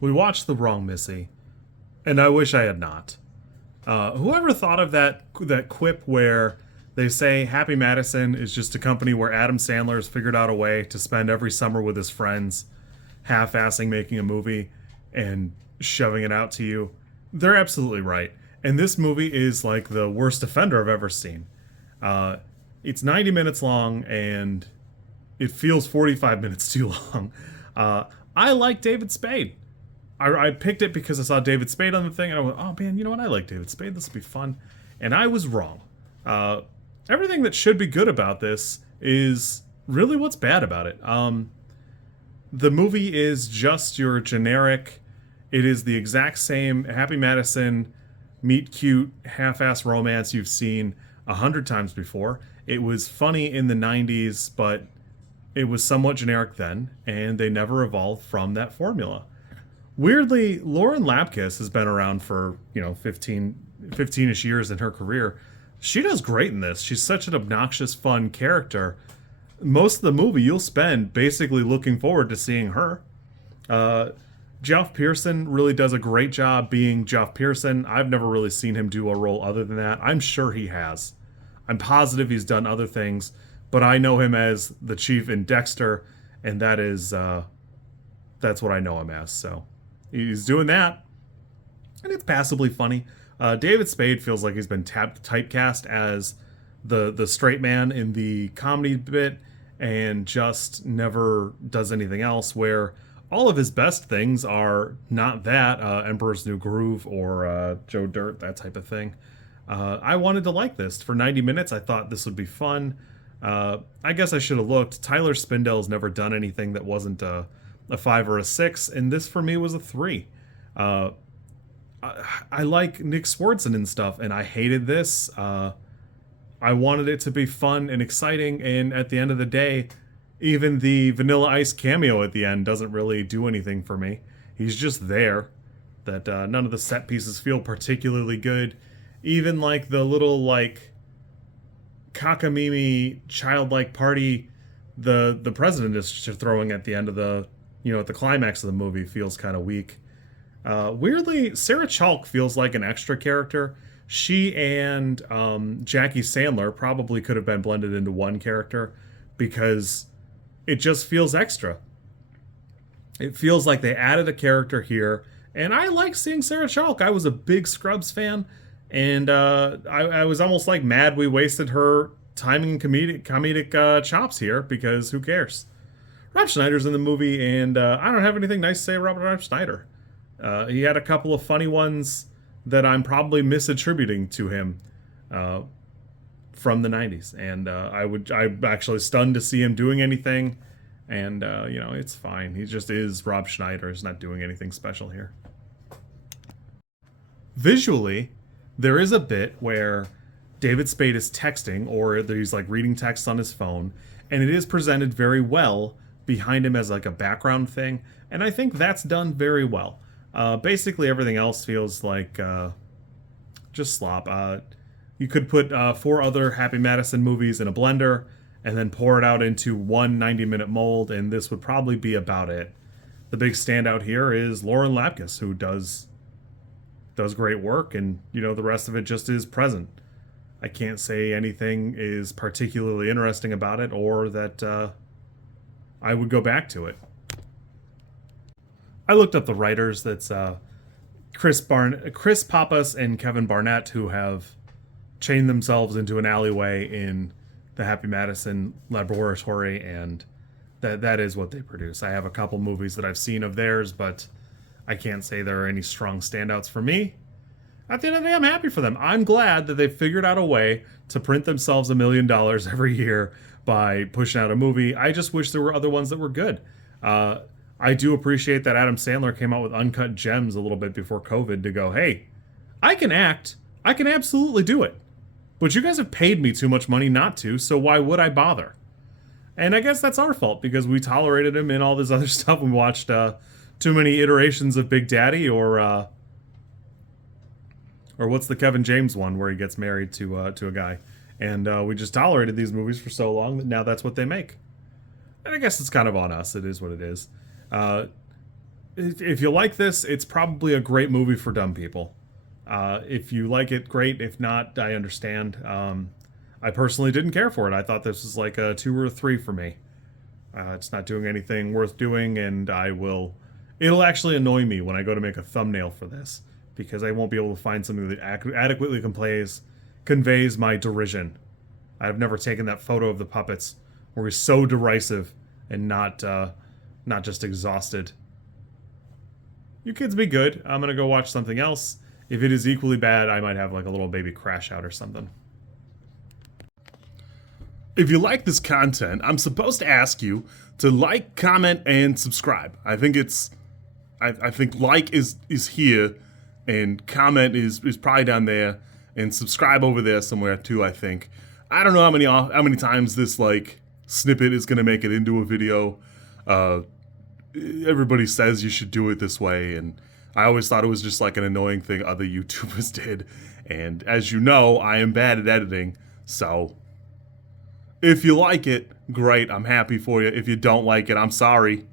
We watched The Wrong Missy, and I wish I had not. Whoever thought of that quip where they say Happy Madison is just a company where Adam Sandler has figured out a way to spend every summer with his friends, half-assing making a movie and shoving it out to you. They're absolutely right. And this movie is like the worst offender I've ever seen. Uh, it's 90 minutes long and it feels 45 minutes too long. Uh, I like David Spade. I picked it because I saw David Spade on the thing, and I went, oh man, you know what? I like David Spade. This will be fun. And I was wrong. Uh, Everything that should be good about this is really what's bad about it. The movie is just your generic. It is the exact same Happy Madison meet cute half-ass romance you've seen 100 times before. It was funny in the 90s, but it was somewhat generic then, and they never evolved from that formula. Weirdly, Lauren Lapkus has been around for, 15-ish years in her career. She does great in this. She's such an obnoxious, fun character. Most of the movie you'll spend basically looking forward to seeing her. Uh, Geoff Pearson really does a great job being Geoff Pearson. I've never really seen him do a role other than that. I'm sure he has. I'm positive he's done other things, but I know him as the chief in Dexter, and that's what I know him as. So he's doing that, and it's passably funny. David Spade feels like he's been typecast as the straight man in the comedy bit, and just never does anything else. Where all of his best things are not that Emperor's New Groove or Joe Dirt, that type of thing. I wanted to like this for 90 minutes. I thought this would be fun. I guess I should have looked. Tyler Spindel's never done anything that wasn't a 5 or a 6, and this for me was a 3. Uh, I like Nick Swardson and stuff, and I hated this. I wanted it to be fun and exciting, and at the end of the day, even the Vanilla Ice cameo at the end doesn't really do anything for me. He's just there. That none of the set pieces feel particularly good. Even like the little like cockamamie childlike party the president is throwing at the end of at the climax of the movie feels kind of weak. Weirdly, Sarah Chalk feels like an extra character. She and Jackie Sandler probably could have been blended into one character because it just feels extra. It feels like they added a character here, and I like seeing Sarah Chalk. I was a big Scrubs fan, and I was almost like mad we wasted her timing and comedic chops here because who cares? Rob Schneider's in the movie, and I don't have anything nice to say about Rob Schneider. He had a couple of funny ones that I'm probably misattributing to him from the 90s. And I'm actually stunned to see him doing anything. And, it's fine. He just is Rob Schneider. He's not doing anything special here. Visually, there is a bit where David Spade is texting, or he's like reading text on his phone, and it is presented very well behind him as like a background thing. And I think that's done very well. Basically, everything else feels like just slop. You could put 4 other Happy Madison movies in a blender and then pour it out into one 90-minute mold, and this would probably be about it. The big standout here is Lauren Lapkus, who does great work, and the rest of it just is present. I can't say anything is particularly interesting about it, or that I would go back to it. I looked up the writers. That's Chris Pappas and Kevin Barnett, who have chained themselves into an alleyway in the Happy Madison laboratory, and that is what they produce. I have a couple movies that I've seen of theirs, but I can't say there are any strong standouts for me. At the end of the day, I'm happy for them. I'm glad that they figured out a way to print themselves $1 million every year by pushing out a movie. I just wish there were other ones that were good. I do appreciate that Adam Sandler came out with Uncut Gems a little bit before COVID to go, hey, I can act. I can absolutely do it. But you guys have paid me too much money not to, so why would I bother? And I guess that's our fault because we tolerated him in all this other stuff. We watched too many iterations of Big Daddy, or what's the Kevin James one where he gets married to a guy, and we just tolerated these movies for so long that now that's what they make. And I guess it's kind of on us. It is what it is. if you like this, it's probably a great movie for dumb people. If you like it, great. If not, I understand. I personally didn't care for it. I thought this was like a 2 or 3 for me. It's not doing anything worth doing, and it'll actually annoy me when I go to make a thumbnail for this, because I won't be able to find something that adequately conveys my derision. I've never taken that photo of the puppets where he's so derisive and not just exhausted. You kids be good. I'm gonna go watch something else. If it is equally bad, I might have like a little baby crash out or something. If you like this content, I'm supposed to ask you to like, comment, and subscribe. I think like is here, and comment is probably down there, and subscribe over there somewhere too. I think. I don't know how many times this like snippet is gonna make it into a video. Everybody says you should do it this way, and I always thought it was just like an annoying thing other YouTubers did. And as you know, I am bad at editing, so if you like it, great, I'm happy for you. If you don't like it, I'm sorry.